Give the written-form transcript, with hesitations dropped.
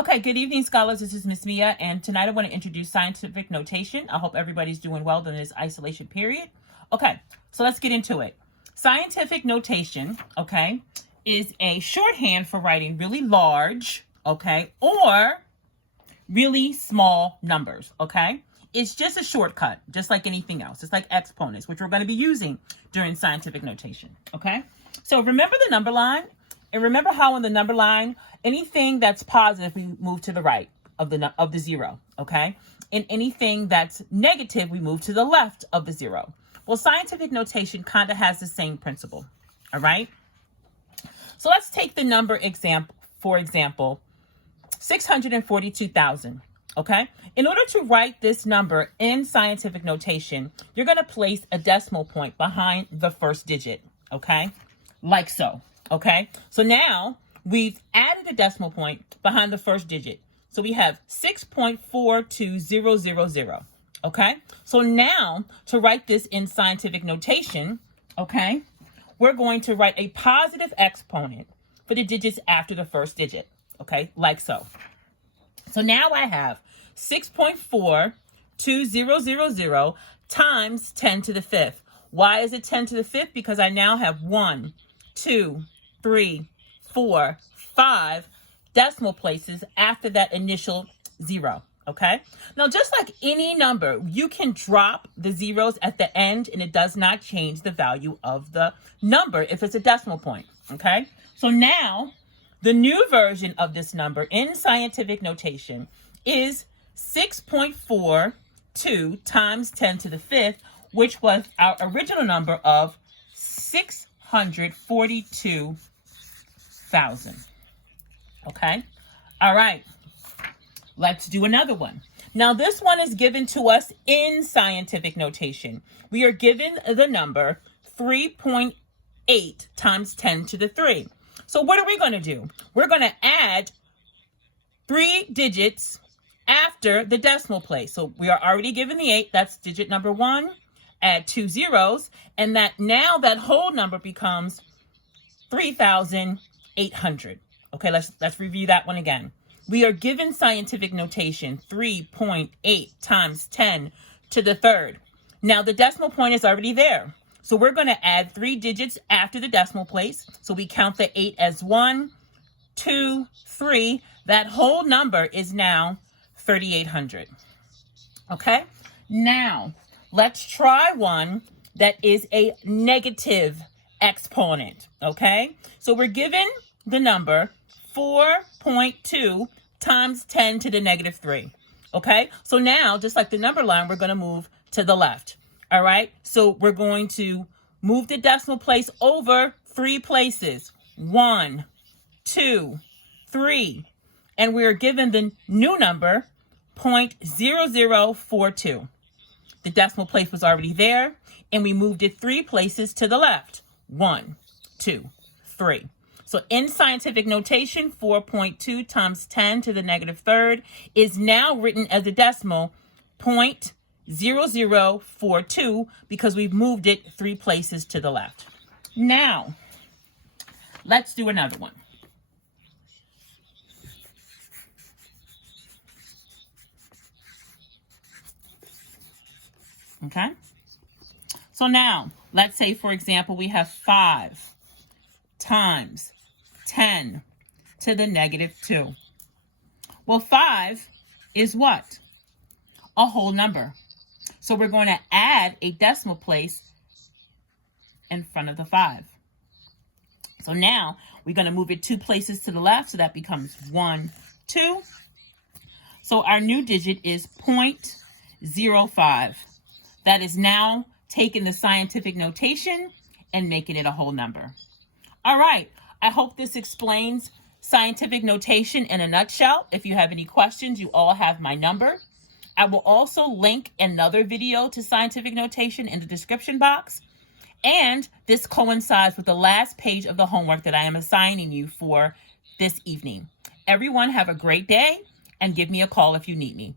Okay, good evening, scholars. This is Miss Mia, and tonight I want to introduce scientific notation. I hope everybody's doing well during this isolation period. Okay, so let's get into it. Scientific notation, okay, is a shorthand for writing really large, okay, or really small numbers, okay? It's just a shortcut, just like anything else. It's like exponents, which we're going to be using during scientific notation, okay? So remember the number line, and remember how in the number line, anything that's positive, we move to the right of the zero, okay? And anything that's negative, we move to the left of the zero. Well, scientific notation kind of has the same principle, all right? So let's take the number example, for example, 642,000, okay? In order to write this number in scientific notation, you're going to place a decimal point behind the first digit, okay? Like so, okay? So now we've added a decimal point behind the first digit. So we have 6.42000, okay? So now to write this in scientific notation, okay, we're going to write a positive exponent for the digits after the first digit, okay, like so. So now I have 6.42000 times 10 to the fifth. Why is it 10 to the fifth? Because I now have 1, 2, 3, 4, 5 decimal places after that initial zero, okay? Now, just like any number, you can drop the zeros at the end and it does not change the value of the number if it's a decimal point, okay? So now, the new version of this number in scientific notation is 6.42 times 10 to the fifth, which was our original number of 642,000. Okay? All right. Let's do another one. Now, this one is given to us in scientific notation. We are given the number 3.8 times 10 to the 3. So what are we going to do? We're going to add 3 digits after the decimal place. So we are already given the 8. That's digit number 1. Add 2 zeros. And now that whole number becomes 3,800. Okay, let's review that one again. We are given scientific notation 3.8 times 10 to the third. Now the decimal point is already there. So we're going to add 3 digits after the decimal place. So we count the 8 as 1, 2, 3. That whole number is now 3,800. Okay? Now, let's try one that is a negative exponent. Okay? So we're given the number 4.2 times 10 to the negative 3. Okay? So now, just like the number line, we're going to move to the left. All right, so we're going to move the decimal place over 3 places. 1, 2, 3. And we're given the new number 0.0042. The decimal place was already there, and we moved it 3 places to the left. 1, 2, 3. So in scientific notation, 4.2 times 10 to the negative third is now written as a decimal 0.0042 because we've moved it 3 places to the left. Now, let's do another one. Okay? So now, let's say, for example, we have 5 times 10 to the negative 2. Well, 5 is what? A whole number. So we're going to add a decimal place in front of the 5. So now we're going to move it 2 places to the left. So that becomes 1, 2. So our new digit is 0.05. That is now taking the scientific notation and making it a whole number. All right. I hope this explains scientific notation in a nutshell. If you have any questions, you all have my number. I will also link another video to scientific notation in the description box. And this coincides with the last page of the homework that I am assigning you for this evening. Everyone have a great day and give me a call if you need me.